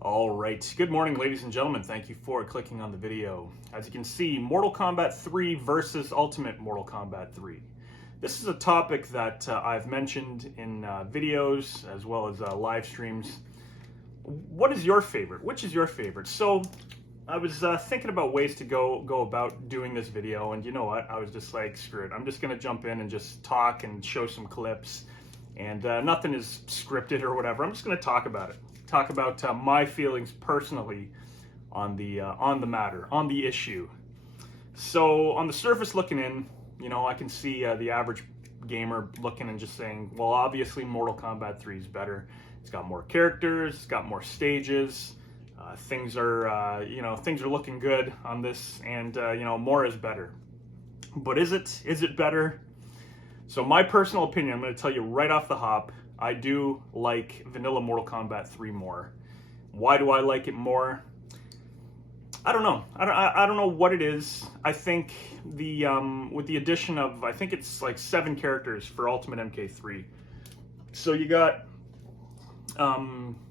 All right, good morning, ladies and gentlemen. Thank you for clicking on the video. As you can see, Mortal Kombat 3 versus Ultimate Mortal Kombat 3. This is a topic that I've mentioned in videos as well as live streams. What is your favorite? Which is your favorite? So I was thinking about ways to go about doing this video, and you know what? I was just like, screw it. I'm just gonna jump in and just talk and show some clips, and nothing is scripted or whatever. I'm just gonna talk about it. Talk about my feelings personally on the matter, on the issue. So on the surface looking in, you know, I can see the average gamer looking and just saying, well, obviously Mortal Kombat 3 is better. It's got more characters, it's got more stages. Things are, things are looking good on this, and more is better. But is it? Is it better? So my personal opinion, I'm going to tell you right off the hop, I do like Vanilla Mortal Kombat 3 more. Why do I like it more? I don't know. I don't know what it is. I think the with the addition of, I think it's like 7 characters for Ultimate MK3. So you got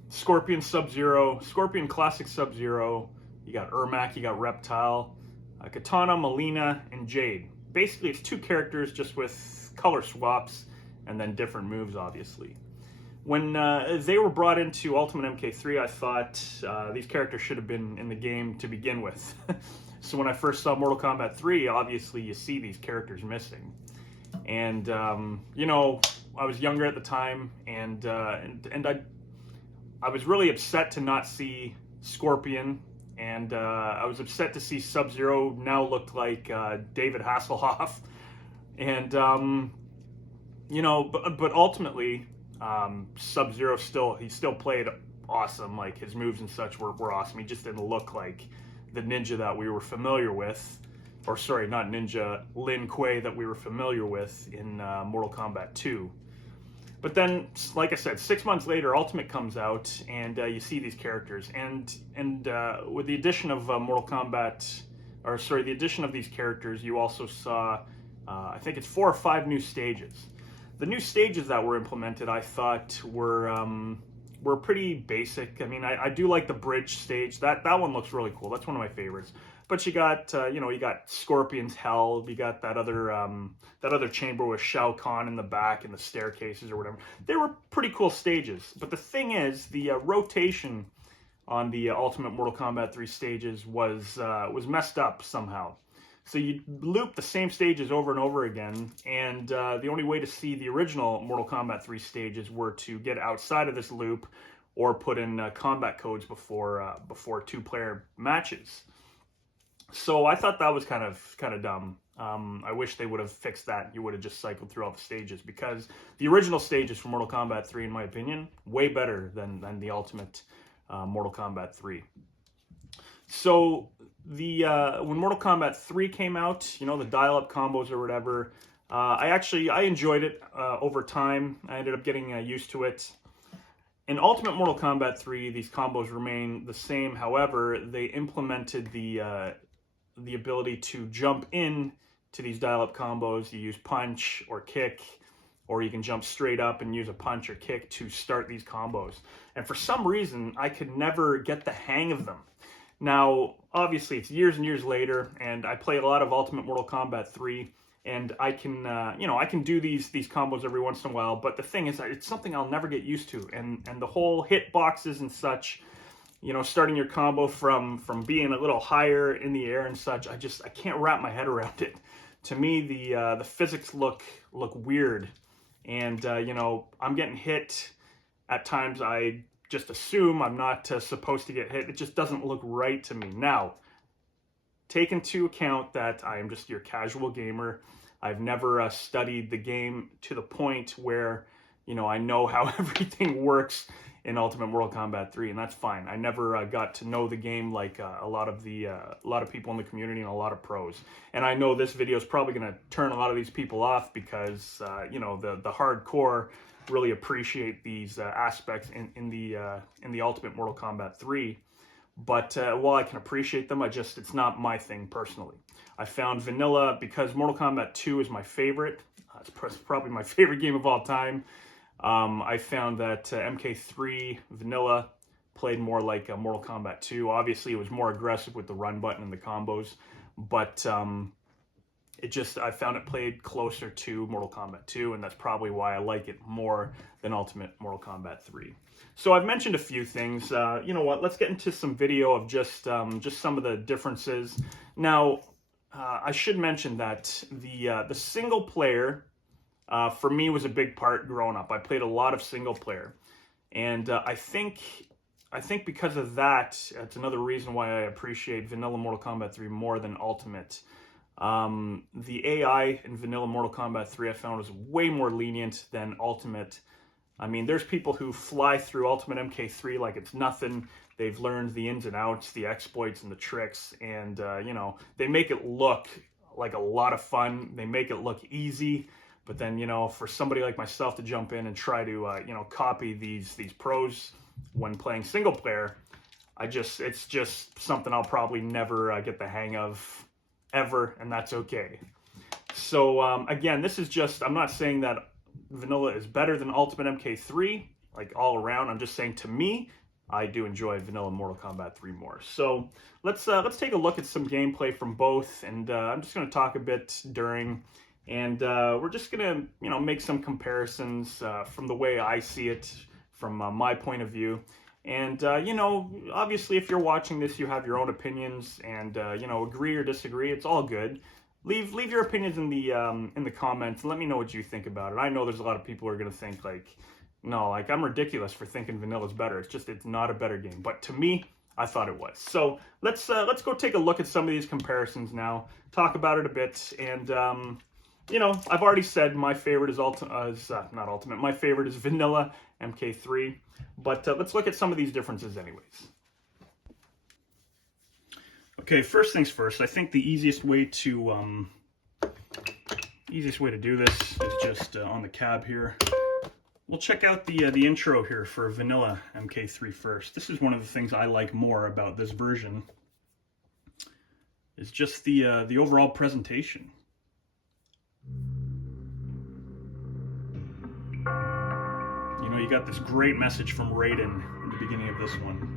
Scorpion Sub-Zero, Scorpion Classic Sub-Zero, you got Ermac, you got Reptile, Katana, Melina, and Jade. Basically, it's 2 characters just with color swaps and then different moves, obviously. When they were brought into Ultimate MK3, I thought these characters should have been in the game to begin with. So when I first saw Mortal Kombat 3, obviously you see these characters missing. And, I was younger at the time, and I was really upset to not see Scorpion, and I was upset to see Sub-Zero now looked like David Hasselhoff. And, but ultimately, Sub-Zero still played awesome. Like, his moves and such were awesome. He just didn't look like the ninja that we were familiar with. Or sorry, not ninja, Lin Kuei that we were familiar with in Mortal Kombat 2. But then, like I said, 6 months later, Ultimate comes out, and you see these characters. And with the addition of the addition of these characters, you also saw, I think it's 4 or 5 new stages. The new stages that were implemented, I thought, were pretty basic. I mean, I do like the bridge stage. That one looks really cool. That's one of my favorites. But you got, you got Scorpion's Hell. You got that other chamber with Shao Kahn in the back and the staircases or whatever. They were pretty cool stages. But the thing is, the rotation on the Ultimate Mortal Kombat 3 stages was messed up somehow. So you loop the same stages over and over again, and the only way to see the original Mortal Kombat 3 stages were to get outside of this loop or put in combat codes before 2-player matches. So I thought that was kind of dumb. I wish they would have fixed that. You would have just cycled through all the stages, because the original stages for Mortal Kombat 3, in my opinion, way better than the Ultimate Mortal Kombat 3. So when Mortal Kombat 3 came out, the dial-up combos or whatever, I enjoyed it over time. I ended up getting used to it. In Ultimate Mortal Kombat 3, these combos remain the same. However, they implemented the ability to jump in to these dial-up combos. You use punch or kick, or you can jump straight up and use a punch or kick to start these combos. And for some reason, I could never get the hang of them. Now, obviously, it's years and years later, and I play a lot of Ultimate Mortal Kombat 3, and I can, I can do these combos every once in a while. But the thing is, it's something I'll never get used to, and the whole hit boxes and such. Starting your combo from being a little higher in the air and such, I can't wrap my head around it. To me, the physics look weird, and I'm getting hit at times. I just assume I'm not supposed to get hit. It just doesn't look right to me. Now, take into account that I am just your casual gamer. I've never studied the game to the point where I know how everything works in Ultimate Mortal Kombat 3, and that's fine. I never got to know the game like a lot of people in the community and a lot of pros. And I know this video is probably going to turn a lot of these people off, because the hardcore really appreciate these aspects in the Ultimate Mortal Kombat 3. But while I can appreciate them, it's not my thing personally. I found Vanilla, because Mortal Kombat 2 is my favorite. It's probably my favorite game of all time. I found that MK3 Vanilla played more like Mortal Kombat 2. Obviously, it was more aggressive with the run button and the combos, but I found it played closer to Mortal Kombat 2, and that's probably why I like it more than Ultimate Mortal Kombat 3. So I've mentioned a few things. You know what? Let's get into some video of just some of the differences. Now, I should mention that the single player for me was a big part growing up. I played a lot of single player, and I think because of that, that's another reason why I appreciate Vanilla Mortal Kombat 3 more than Ultimate. The AI in Vanilla Mortal Kombat 3 I found was way more lenient than Ultimate. I mean, there's people who fly through Ultimate MK3 like it's nothing. They've learned the ins and outs, the exploits and the tricks, and you know, they make it look like a lot of fun. They make it look easy, but then, you know, for somebody like myself to jump in and try to you know, copy these pros when playing single player, it's just something I'll probably never get the hang of ever, and that's okay. So again, this is just, I'm not saying that Vanilla is better than Ultimate MK3, like all around. I'm just saying, to me, I do enjoy Vanilla Mortal Kombat 3 more. So let's take a look at some gameplay from both, and I'm just going to talk a bit during, and we're just going to, you know, make some comparisons from the way I see it, from my point of view. And, you know, obviously if you're watching this, you have your own opinions, and, you know, agree or disagree, it's all good. Leave your opinions in the comments, and let me know what you think about it. I know there's a lot of people who are going to think, like, no, like, I'm ridiculous for thinking Vanilla's better. It's just, it's not a better game. But to me, I thought it was. So let's go take a look at some of these comparisons now, talk about it a bit, and, you know, I've already said my favorite is not Ultimate. My favorite is Vanilla MK3, but let's look at some of these differences anyways. Okay, first things first. I think the easiest way to do this is just on the cab here. We'll check out the intro here for Vanilla MK3 first. This is one of the things I like more about this version. Is just the overall presentation. You know, you got this great message from Raiden in the beginning of this one.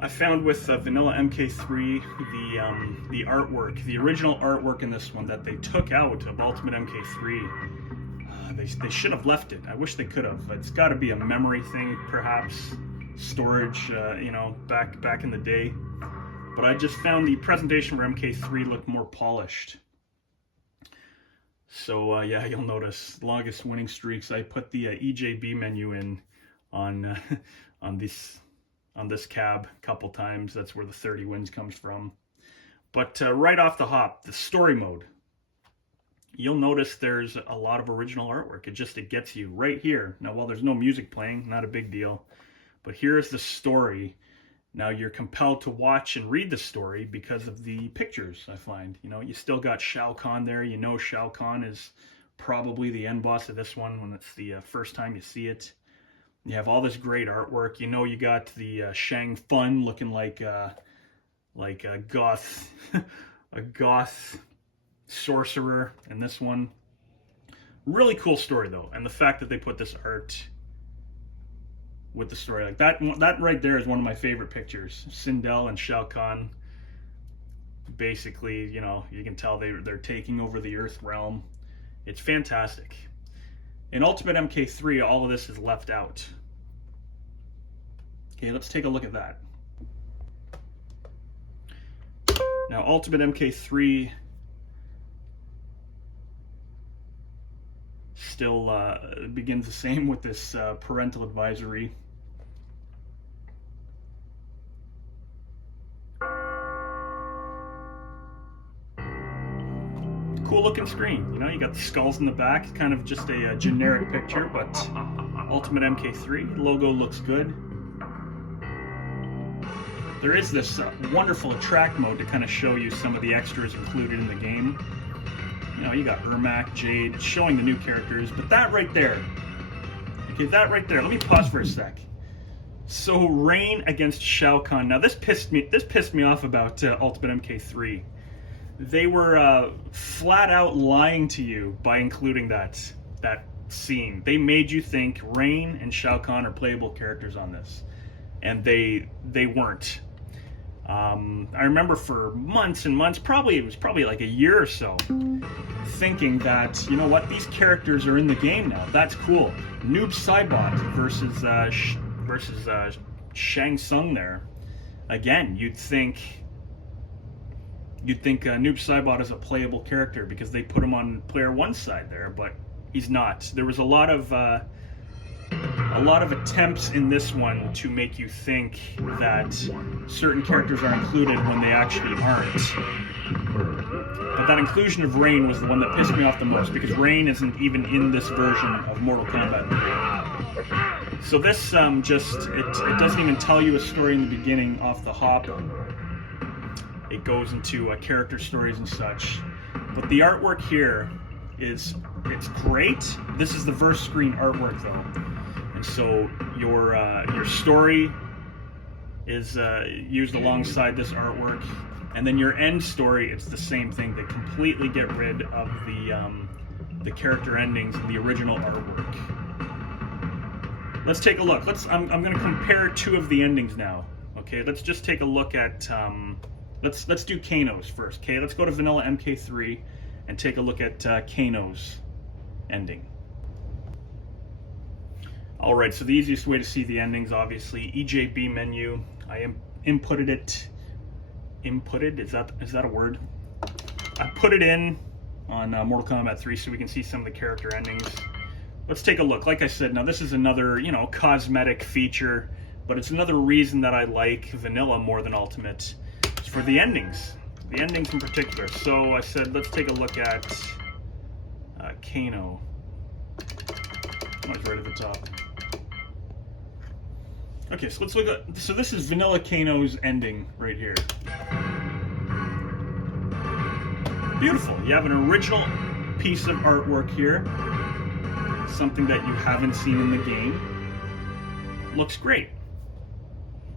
I found with Vanilla MK3, the artwork, the original artwork in this one that they took out of Ultimate MK3, they should have left it. I wish they could have. It's got to be a memory thing, perhaps, storage, you know, back in the day. But I just found the presentation for MK3 looked more polished. So yeah, you'll notice longest winning streaks. I put the EJB menu in on this cab a couple times. That's where the 30 wins comes from. But right off the hop, the story mode. You'll notice there's a lot of original artwork. It gets you right here. Now, while there's no music playing, not a big deal. But here's the story. Now you're compelled to watch and read the story because of the pictures, I find. You know, you still got Shao Kahn there. You know Shao Kahn is probably the end boss of this one when it's the first time you see it. You have all this great artwork. You know, you got the Shang Fun looking like a goth, a goth sorcerer in this one. Really cool story though, and the fact that they put this art with the story like that right there is one of my favorite pictures. Sindel and Shao Kahn. Basically, you know, you can tell they're taking over the Earth realm. It's fantastic. In Ultimate MK3, all of this is left out. Okay, let's take a look at that. Now, Ultimate MK3 still begins the same with this parental advisory. Cool looking screen, you know, you got the skulls in the back, kind of just a generic picture, but Ultimate MK3 logo looks good. There is this wonderful attract mode to kind of show you some of the extras included in the game. You know, you got Ermac, Jade, showing the new characters, but that right there, okay, that right there, let me pause for a sec. So Rain against Shao Kahn. Now this pissed me off about Ultimate MK3. They were flat out lying to you by including that scene. They made you think Rain and Shao Kahn are playable characters on this. and they weren't. I remember for months and months, it was probably like a year or so, thinking that, you know what, these characters are in the game now. That's cool. Noob Saibot versus Shang Tsung there. Again, you'd think Noob Saibot is a playable character because they put him on player one's side there, but he's not. There was a lot of attempts in this one to make you think that certain characters are included when they actually aren't. But that inclusion of Rain was the one that pissed me off the most, because Rain isn't even in this version of Mortal Kombat 3. So this it doesn't even tell you a story in the beginning off the hop. It goes into character stories and such. But the artwork here it's great. This is the verse screen artwork though. And so your story is used alongside this artwork, and then your end story, it's the same thing. They completely get rid of the character endings in the original artwork. Let's take a look. I'm going to compare two of the endings now. Okay, let's just take a look at let's do Kano's first. Okay, let's go to Vanilla MK3 and take a look at Kano's ending. Alright, so the easiest way to see the endings, obviously, EJB menu. I inputted it. Inputted? Is that a word? I put it in on Mortal Kombat 3 so we can see some of the character endings. Let's take a look. Like I said, now this is another, cosmetic feature, but it's another reason that I like Vanilla more than Ultimate. It's for the endings. The endings in particular. So I said, let's take a look at Kano. That was right at the top. Okay, so let's look at, so this is Vanilla Kano's ending right here. Beautiful. You have an original piece of artwork here. Something that you haven't seen in the game. Looks great.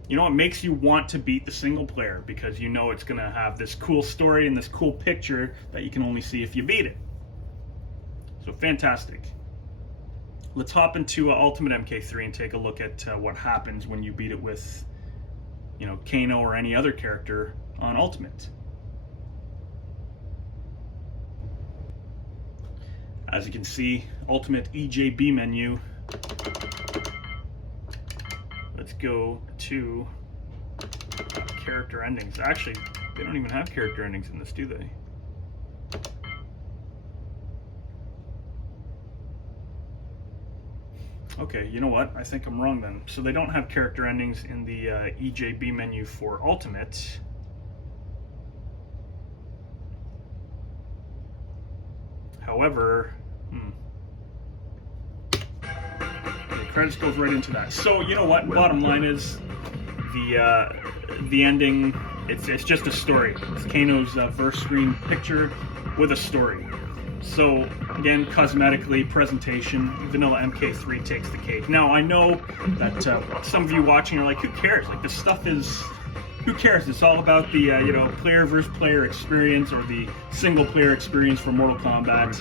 You know, it makes you want to beat the single player because you know it's going to have this cool story and this cool picture that you can only see if you beat it. So fantastic. Let's hop into Ultimate MK3 and take a look at what happens when you beat it with, Kano or any other character on Ultimate. As you can see, Ultimate EJB menu. Let's go to character endings. Actually, they don't even have character endings in this, do they? Okay, you know what? I think I'm wrong then. So they don't have character endings in the EJB menu for Ultimate. However, the credits goes right into that. So you know what? Bottom line is the ending. It's just a story. It's Kano's verse screen picture with a story. So again, cosmetically, presentation, Vanilla MK3 takes the cake. Now I know that some of you watching are like, who cares? Like this stuff is, who cares? It's all about the player versus player experience, or the single player experience for Mortal Kombat.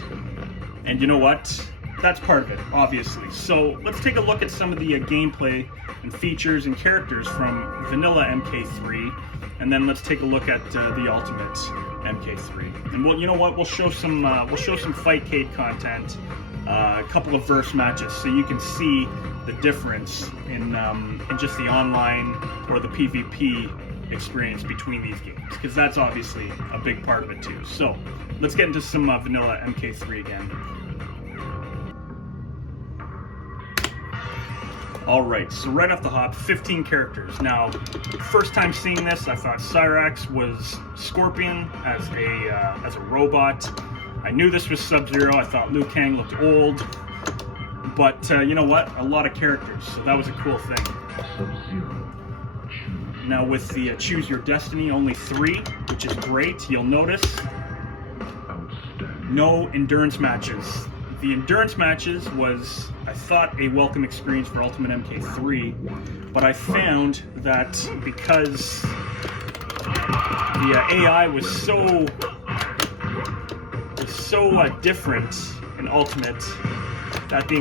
And you know what? That's part of it, obviously. So let's take a look at some of the gameplay and features and characters from Vanilla MK3, and then let's take a look at the Ultimate MK3. And you know what? We'll show some Fightcade content, a couple of verse matches, so you can see the difference in just the online or the PvP experience between these games, because that's obviously a big part of it too. So let's get into some Vanilla MK3 again. Alright, so right off the hop, 15 characters. Now, first time seeing this, I thought Cyrax was Scorpion as a robot. I knew this was Sub-Zero. I thought Liu Kang looked old. But you know what? A lot of characters, so that was a cool thing. Now with the Choose Your Destiny, only 3, which is great. You'll notice no endurance matches. The endurance matches was, I thought, a welcome experience for Ultimate MK3, but I found that because the AI was so different in Ultimate, that the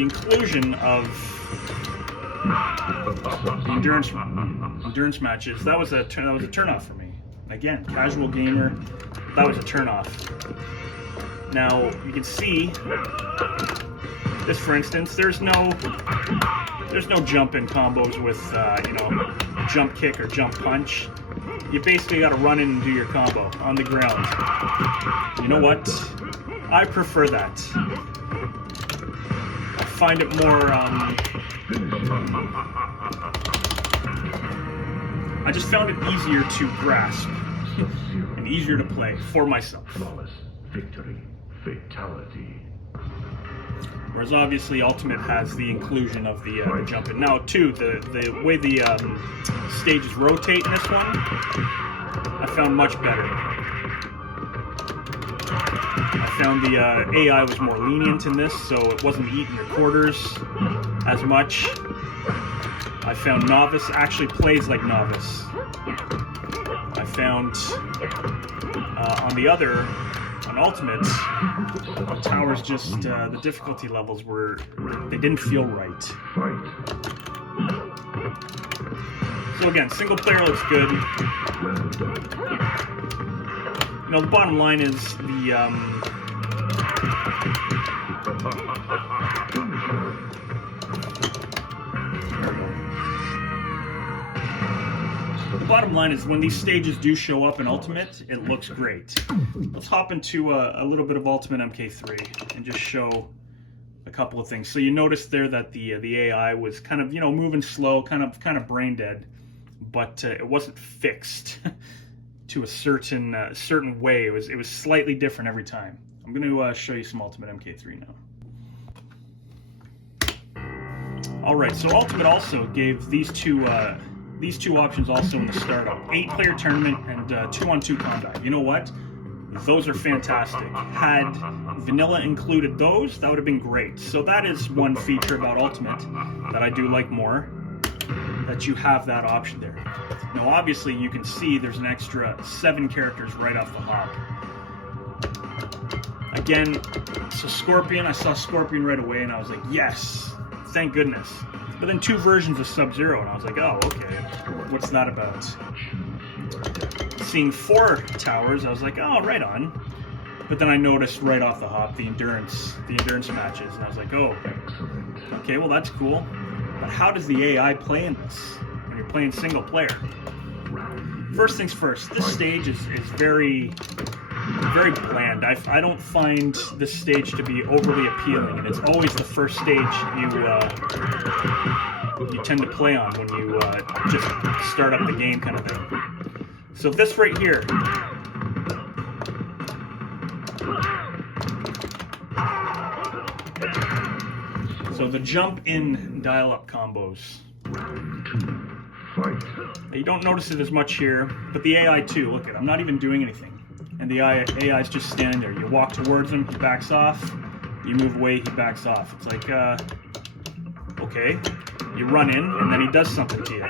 inclusion of The endurance matches, that was a turnoff for me. Again, casual gamer, that was a turnoff. Now you can see this, for instance. There's no jump in combos with you know, jump kick or jump punch. You basically got to run in and do your combo on the ground. You know what? I prefer that. I find it more. I just found it easier to grasp and easier to play for myself. Flawless victory, fatality. Whereas obviously Ultimate has the inclusion of the jump in. Now too, the way the stages rotate in this one, I found much better. I found the AI was more lenient in this, so it wasn't eating your quarters as much. I found Novice actually plays like Novice. I found on the other, on Ultimate, on Towers, just the difficulty levels they didn't feel right. So again, single player looks good. You know, the bottom line is the bottom line is when these stages do show up in Ultimate, it looks great. Let's hop into a little bit of Ultimate MK3 and just show a couple of things. So you notice there that the AI was kind of, you know, moving slow, kind of brain dead, but it wasn't fixed to a certain way. It was slightly different every time. I'm going to show you some Ultimate MK3 now. All right, so Ultimate also gave these two options also in the startup: 8-player tournament and 2-on-2 combat. You know what? Those are fantastic. Had Vanilla included those, that would have been great. So that is one feature about Ultimate that I do like more, that you have that option there. Now obviously you can see there's an extra 7 characters right off the hop. Again, so Scorpion, I saw Scorpion right away and I was like, yes, thank goodness. But then 2 versions of Sub-Zero and I was like, oh, okay, what's that about? Seeing 4 towers, I was like, oh, right on. But then I noticed right off the hop the endurance matches, and I was like, oh, okay, well that's cool. But how does the AI play in this when you're playing single player? First things first, this stage is very bland. I don't find this stage to be overly appealing, and it's always the first stage you tend to play on when you just start up the game, kind of thing. So this right here, so the jump in dial-up combos. You don't notice it as much here, but the AI too. Look at it, I'm not even doing anything. And the AI is just standing there. You walk towards him, he backs off. You move away, he backs off. It's like, okay. You run in, and then he does something to you.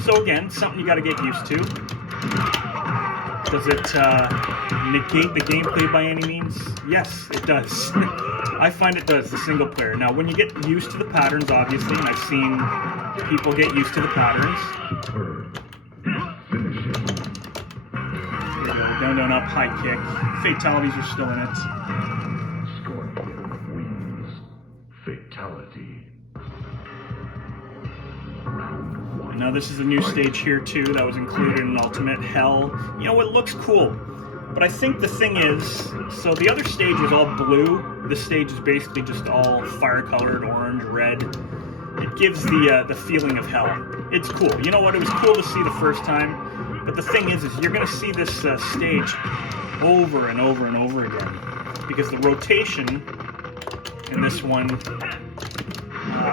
So again, something you got to get used to. Does it negate the gameplay by any means? Yes, it does. I find it does, the single player. Now, when you get used to the patterns, obviously, and I've seen people get used to the patterns. There you go, down, down, up, high kick. Fatalities are still in it. Scorpion wins. Fatality. And now this is a new stage here too that was included in Ultimate. Hell, you know, it looks cool. But I think the thing is, so the other stage was all blue. This stage is basically just all fire-colored, orange, red. It gives the feeling of hell. It's cool. You know what? It was cool to see the first time. But the thing is you're going to see this stage over and over and over again. Because the rotation in this one,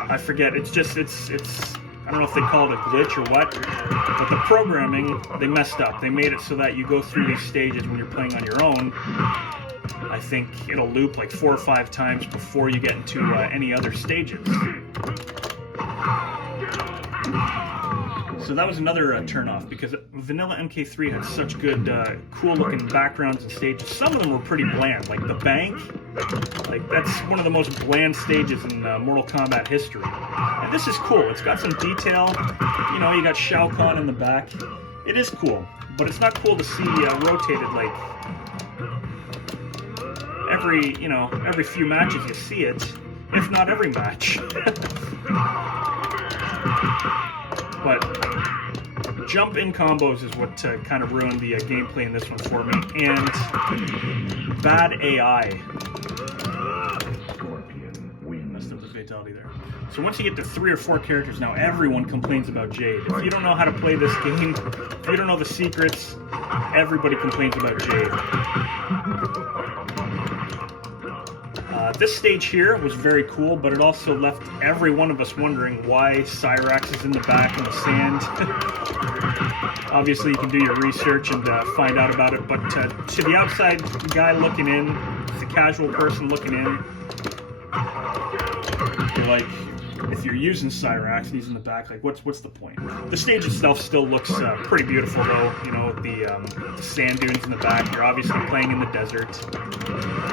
I forget. It's I don't know if they call it a glitch or what, but the programming, they messed up. They made it so that you go through these stages when you're playing on your own. I think it'll loop like 4 or 5 times before you get into any other stages. So that was another turnoff, because Vanilla MK3 had such good, cool-looking backgrounds and stages. Some of them were pretty bland, like the bank. Like, that's one of the most bland stages in Mortal Kombat history. And this is cool. It's got some detail. You know, you got Shao Kahn in the back. It is cool, but it's not cool to see rotated like every few matches you see it, if not every match. But jump in combos is what kind of ruined the gameplay in this one for me, and bad AI. Messed up the fatality there. So once you get to 3 or 4 characters now, everyone complains about Jade. If you don't know how to play this game, if you don't know the secrets, everybody complains about Jade. This stage here was very cool, but it also left every one of us wondering why Cyrax is in the back in the sand. Obviously, you can do your research and find out about it, but to the outside guy looking in, the casual person looking in, you're like, if you're using Cyrax and he's in the back, like, what's the point? The stage itself still looks pretty beautiful, though. You know, with the sand dunes in the back. You're obviously playing in the desert.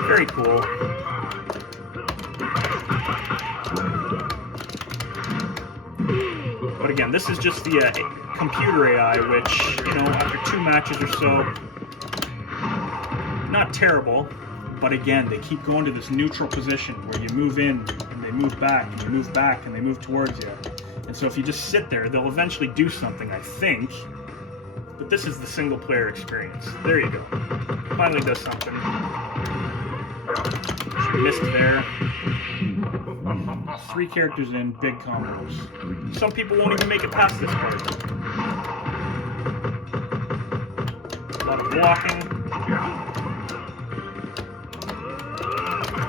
Very cool. But again, this is just the computer AI, which, you know, after 2 matches or so, not terrible, but again, they keep going to this neutral position where you move in, and they move back, and you move back, and they move towards you. And so if you just sit there, they'll eventually do something, I think. But this is the single-player experience. There you go. Finally does something. Missed there. 3 characters in, big combos. Some people won't even make it past this part. A lot of blocking.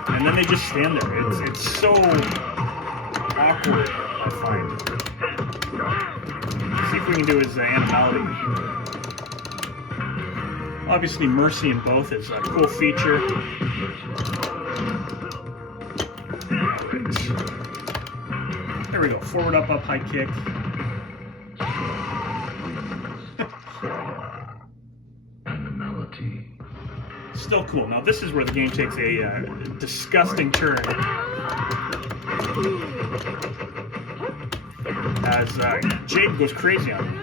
And then they just stand there. It's so awkward, I find. Let's see if we can do his animality. Obviously, Mercy in both is a cool feature. There we go. Forward, up, high kick. Still cool. Now this is where the game takes a disgusting turn. As Jade goes crazy on you.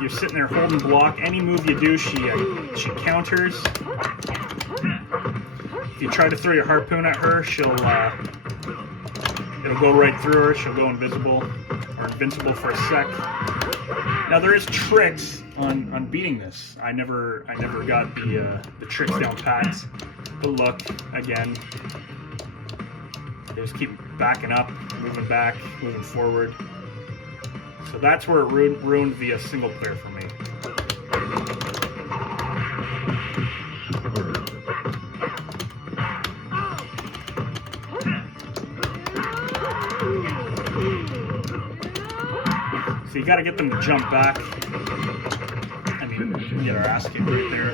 You're sitting there holding block. Any move you do, she counters. If you try to throw your harpoon at her, it'll go right through her. She'll go invisible or invincible for a sec. Now there is tricks on beating this. I never got the tricks down pat. But look, again, they just keep backing up, moving back, moving forward. So that's where it ruined the single player for me. So you got to get them to jump back. I mean, we get our ass kicked right there.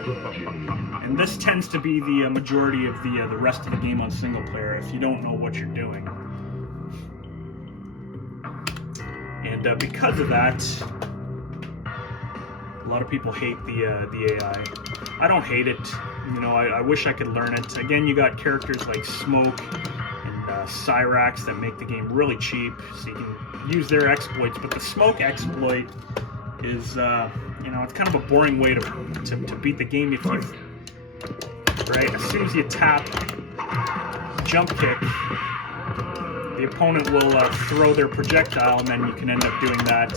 And this tends to be the majority of the rest of the game on single player if you don't know what you're doing. And because of that, a lot of people hate the AI. I don't hate it. You know, I wish I could learn it. Again, you got characters like Smoke and Cyrax that make the game really cheap, so you can use their exploits. But the Smoke exploit is, you know, it's kind of a boring way to beat the game if you, right? As soon as you tap jump kick, the opponent will throw their projectile, and then you can end up doing that.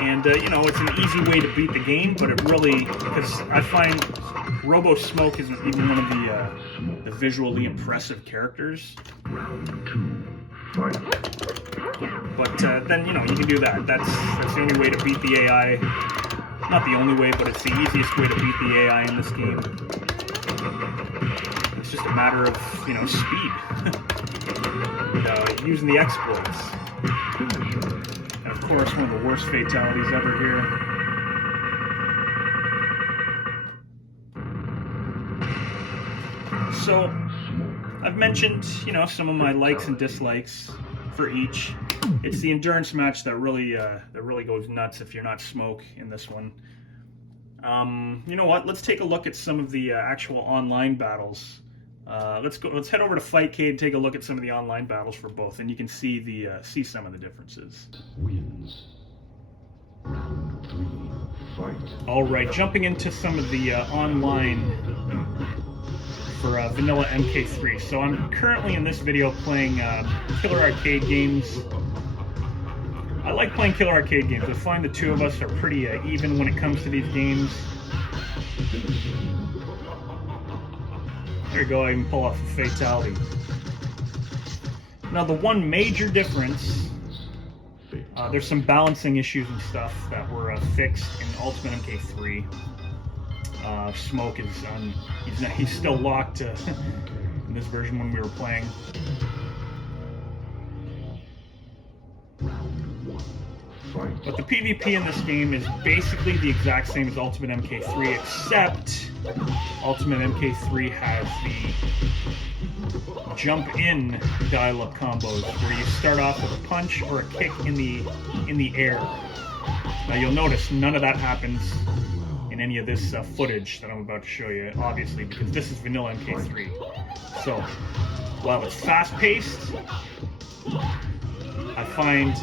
And, you know, it's an easy way to beat the game, but it really, because I find Robo Smoke isn't even one of the visually impressive characters. But then, you know, you can do that. That's the only way to beat the AI. Not the only way, but it's the easiest way to beat the AI in this game. It's just a matter of, you know, speed. And, using the exploits. And of course, one of the worst fatalities ever here. So, I've mentioned, you know, some of my likes and dislikes for each. It's the endurance match that really goes nuts if you're not Smoke in this one. You know what? Let's take a look at some of the actual online battles. Let's head over to Fightcade and take a look at some of the online battles for both, and you can see some of the differences. Wins. Round 3. Fight. All right, jumping into some of the online for Vanilla MK3. So I'm currently in this video playing Killer Arcade games. I like playing Killer Arcade games. I find the two of us are pretty even when it comes to these games. There you go, I can pull off a fatality. Now the one major difference, there's some balancing issues and stuff that were fixed in Ultimate MK3. Smoke is he's still locked in this version when we were playing. But the PvP in this game is basically the exact same as Ultimate MK3, except Ultimate MK3 has the jump-in dial-up combos where you start off with a punch or a kick in the air. Now you'll notice none of that happens in any of this footage that I'm about to show you, obviously, because this is Vanilla MK3. So, while it's fast-paced, I find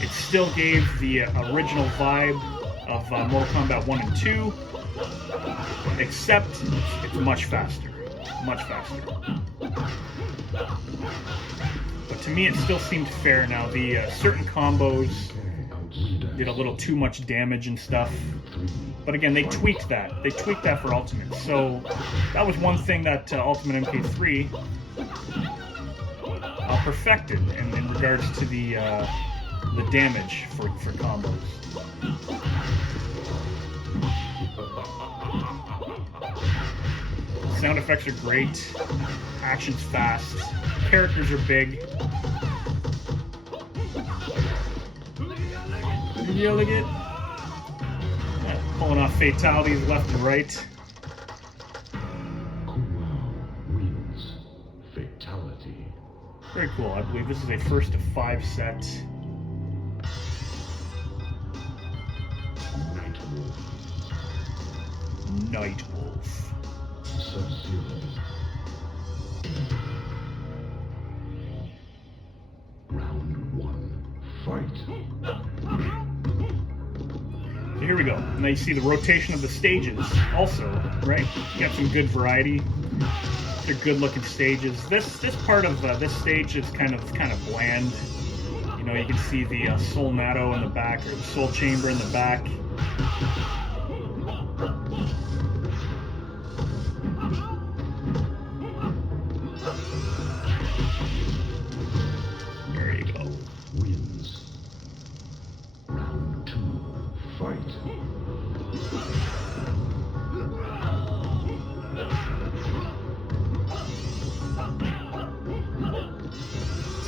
it still gave the original vibe of Mortal Kombat 1 and 2, except it's much faster. Much faster. But to me, it still seemed fair. Now, the certain combos did a little too much damage and stuff. But again, they tweaked that. They tweaked that for Ultimate. So that was one thing that Ultimate MK3 perfected in regards to the damage for combos. Sound effects are great. Action's fast. Characters are big. Yelling it. Pulling off fatalities left and right. Wins. Fatality. Very cool. I believe this is a first to 5 set. Night Wolf. Sub-Zero. Round 1. Fight. So here we go. Now you see the rotation of the stages also, right? You got some good variety. They're good looking stages. This part of this stage is kind of bland. You know, you can see the Soul Natto in the back, or the Soul Chamber in the back. There you go. Wins. Round 2. Fight.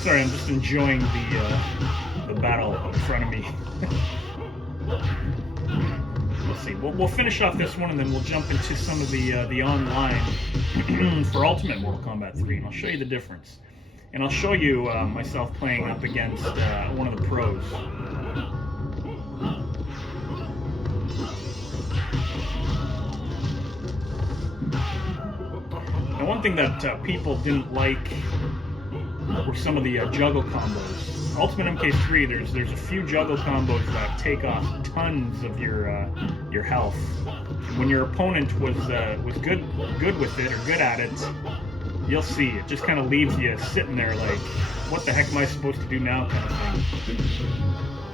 Sorry, I'm just enjoying the battle in front of me. Let's see. We'll finish off this one, and then we'll jump into some of the online for Ultimate Mortal Kombat 3, and I'll show you the difference. And I'll show you myself playing up against one of the pros. Now, one thing that people didn't like were some of the juggle combos. Ultimate MK3, there's a few juggle combos that take off tons of your health. When your opponent was good with it or good at it, you'll see it just kind of leaves you sitting there like, what the heck am I supposed to do now, kind of thing.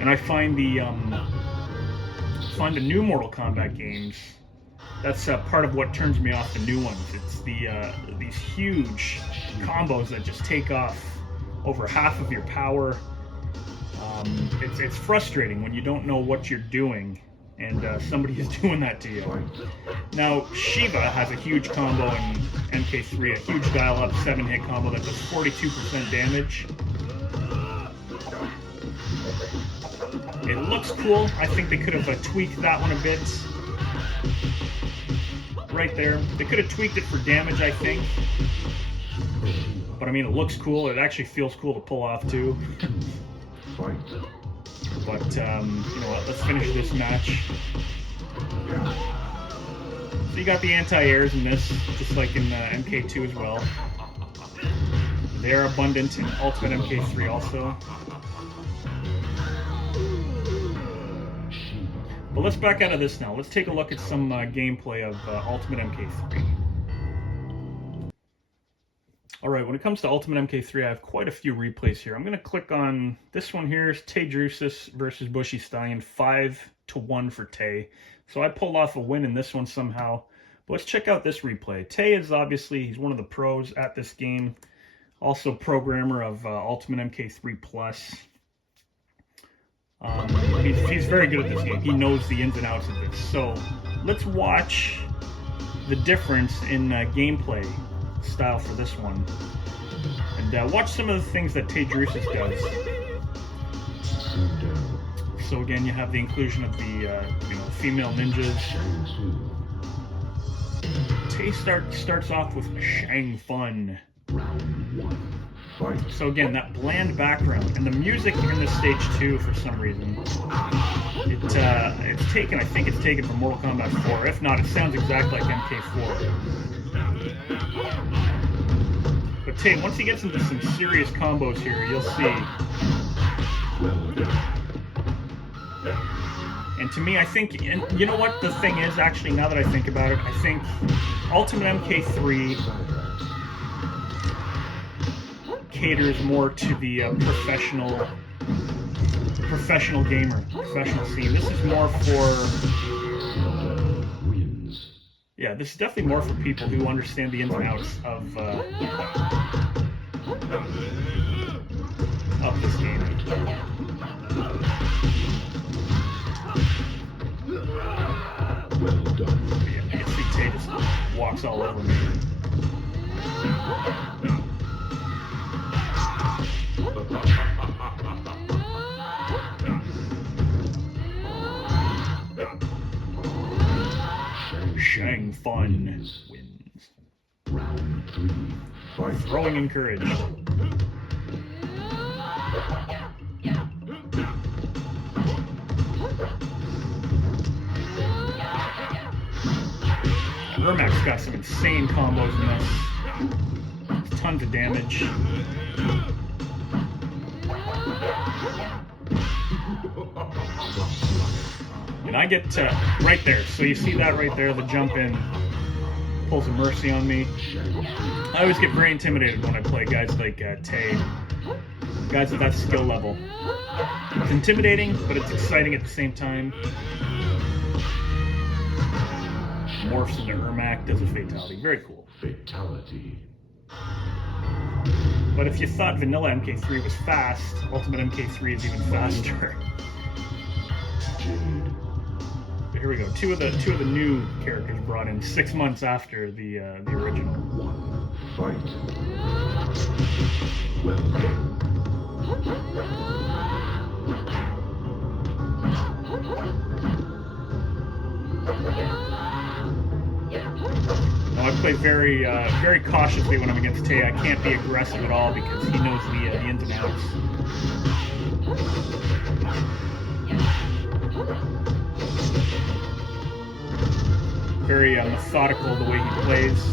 And I find the new Mortal Kombat games, that's part of what turns me off the new ones. It's these huge combos that just take off over half of your power. It's frustrating when you don't know what you're doing and somebody is doing that to you. Now, Shiva has a huge combo in MK3, a huge dial-up 7-hit combo that does 42% damage. It looks cool. I think they could have tweaked that one a bit. Right there. They could have tweaked it for damage, I think. But I mean, it looks cool. It actually feels cool to pull off, too. Fight. But, you know what, let's finish this match. So you got the anti-airs in this, just like in MK2 as well. They're abundant in Ultimate MK3 also. But let's back out of this now. Let's take a look at some gameplay of Ultimate MK3. Alright, when it comes to Ultimate MK3, I have quite a few replays here. I'm going to click on this one here. It's Tay Drusus versus Bushy Stallion, 5-1 for Tay. So I pulled off a win in this one somehow. But let's check out this replay. Tay is obviously, he's one of the pros at this game. Also programmer of Ultimate MK3 Plus. He's very good at this game. He knows the ins and outs of this. So let's watch the difference in gameplay style for this one, and watch some of the things that Tay Drusus does. So again, you have the inclusion of the female ninjas. Tay starts off with Shang Fun. So again, that bland background and the music in the stage 2 for some reason. It's taken. I think it's taken from Mortal Kombat 4. If not, it sounds exactly like MK4. But Tay, once he gets into some serious combos here, you'll see. And to me, I think, and you know what the thing is, actually, now that I think about it, I think Ultimate MK3 caters more to the professional gamer, professional scene. This is more for... Yeah, this is definitely more for people who understand the ins and outs of this game. Well done. Yeah, I can see Tay just walks all over me. Shang Fun wins. Round 3, fight. Throwing encouraged. Ermac's got some insane combos in this. Tons of damage. And I get right there. So you see that right there, the jump in pulls a mercy on me. I always get very intimidated when I play guys like Tay. Guys at that skill level. It's intimidating, but it's exciting at the same time. Morphs into Ermac, does a fatality. Very cool. Fatality. But if you thought Vanilla MK3 was fast, Ultimate MK3 is even faster. Jade. But here we go. Two of the new characters brought in 6 months after the original. 1, fight. Well done. Now I play very cautiously when I'm against Tay. I can't be aggressive at all because he knows the ins and outs. Very methodical the way he plays.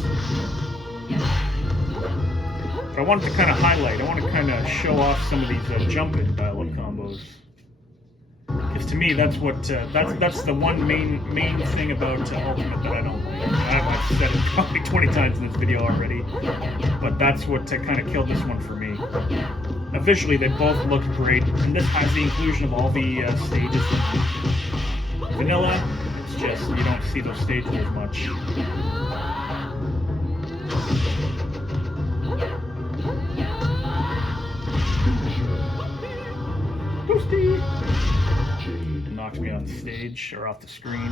But I wanted to kind of highlight. I want to kind of show off some of these jump-in dial-up combos. Because to me, that's what that's the one main thing about Ultimate that I don't like. I've said it probably 20 times in this video already, but that's what kind of killed this one for me. Now, visually, they both look great, and this has the inclusion of all the stages. Vanilla, it's just you don't see those stages as much. Boosty! Knocks me off the stage, or off the screen.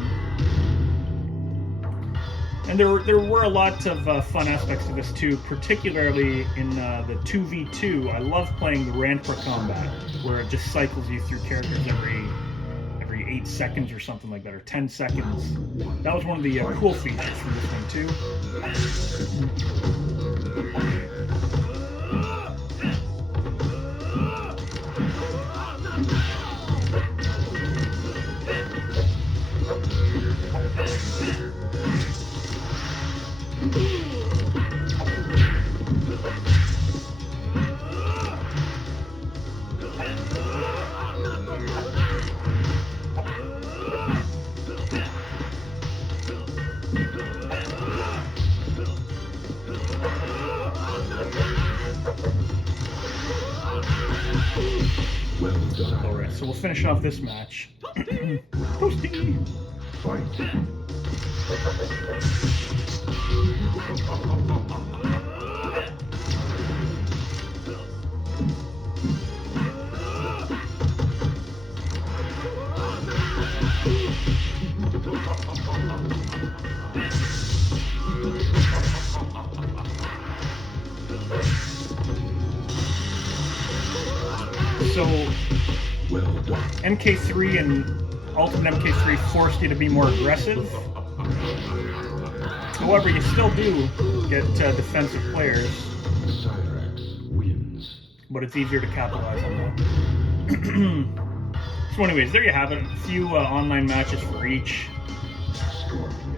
And there were a lot of fun aspects to this too, particularly in the 2v2. I love playing the Rancor combat, where it just cycles you through characters every 8 seconds or something like that, or 10 seconds. That was one of the cool features from this one too. Well done. Alright, so we'll finish off this match. Toasty! Fight. So, Well done. MK3 and Ultimate MK3 forced you to be more aggressive. However, you still do get defensive players, Cyrax wins. but it's easier to capitalize on that. So anyways, there you have it. A few online matches for each. Scorpion.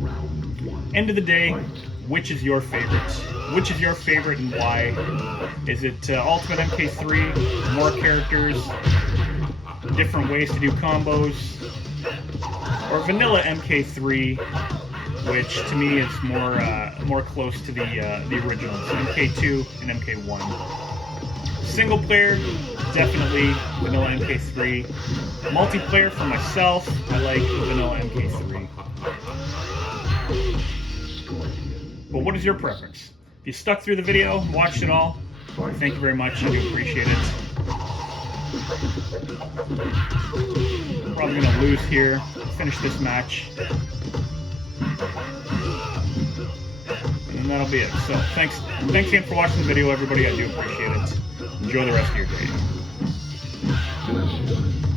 Round 1. End of the day, Fight. which is your favorite? Which is your favorite and why? Is it Ultimate MK3, more characters, different ways to do combos, or Vanilla MK3, which to me is more close to the originals, MK2 and MK1. Single player, definitely Vanilla MK3. Multiplayer for myself, I like Vanilla MK3. Scorpion. But what is your preference? If you stuck through the video, watched it all, Fight. thank you very much. I do appreciate it. Probably gonna lose here. Finish this match. And then that'll be it. So thanks again for watching the video, everybody. I do appreciate it. Enjoy the rest of your day. Finish him.